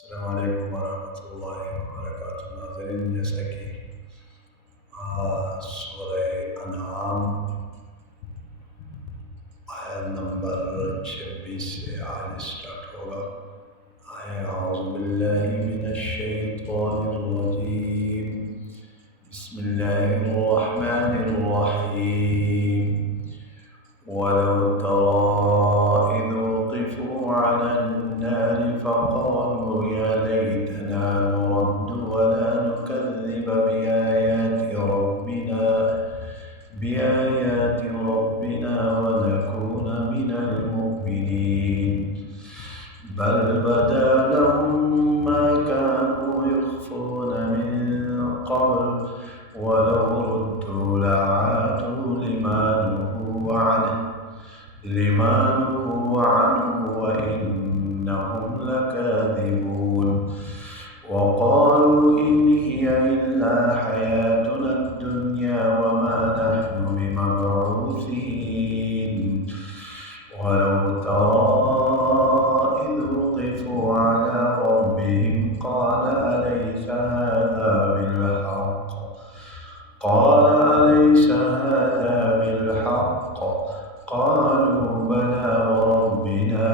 السلام عليكم ورحمة الله وبركاته नाज़रीन जैसा कि सूरह अनआम आयत नंबर 26 से आज स्टार्ट होगा। अऊज़ु बिल्लाहि मिनश शैतानिर रजीम बिस्मिल्लाहिर रहमानिर रहीम वलौ तरा इज़ वुक़िफ़ू अलन नारि फ़क़ालू या लैतना नुरद्दु वला नुकज़्ज़िब बिआयाति रब्बिना वनकून मिनल मुमिनीन बल बदा लहुम मा कानू युख़्फ़ून मिन क़ब्ल वलौ रुद्दू लआदू लिमा नुहू अन्हु वइन्नहुम लकाज़िबून वक़ालू इन हिय इल्ला हयातुना दुन्या वमा नहनु बिमबऊसीन वलौ तरा इज़ वुक़िफ़ू अला रब्बिहिम क़ाल अलैस हाज़ा बिल्हक़् क़ालू बला वरब्बिना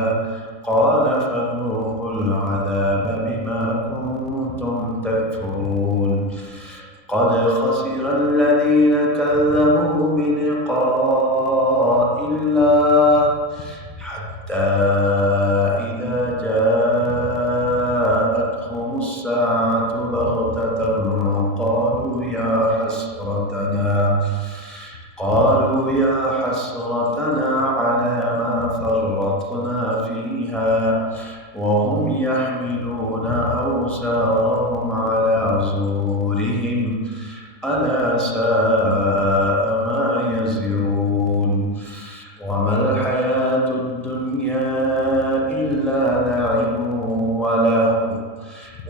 क़ाल फ़ज़ूक़ू العذاب बिमा कुन्तुम तकफ़ुरून क़द ख़सिर الذين कज़्ज़बू बिलिक़ाइल्लाह हत्ता इज़ा जाअतहुम الساعة बग़तةً قالوا يا حسرتنا على ما فرطنا فيها وهم يحملون أوزارهم على ظهورهم ألا ساء ما يزرون وما الحياة الدنيا إلا لعب ولهو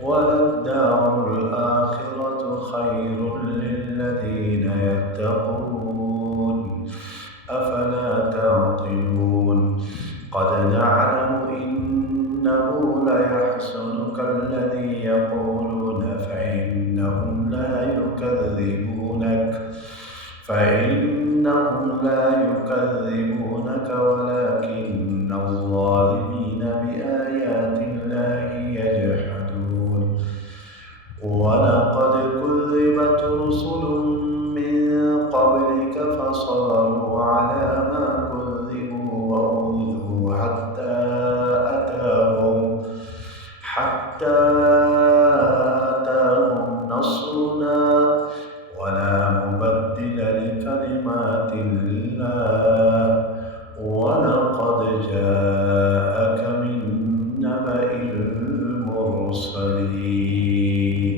وللدار الآخرة خير للذين يتقون أفلا تعقلون قد نعلم إنه ليحزنك الذي يقولون فإنهم لا يكذبونك ولكن الظالمين بآيات الله يجحدون ولقد كذبت رسل من قبلك فصبروا على ما كذبوا وأوذوا حتى أتاهم نصرنا ولا مبدل لكلمات الله ولقد جاءك من نبأ المرسلين।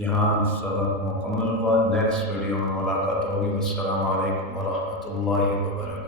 यहाँ सबक मुकम्मल हुआ। नेक्स्ट वीडियो में मुलाकात होगी। अस्सलामु अलैकुम वरहमतुल्लाहि वबरकातुहू।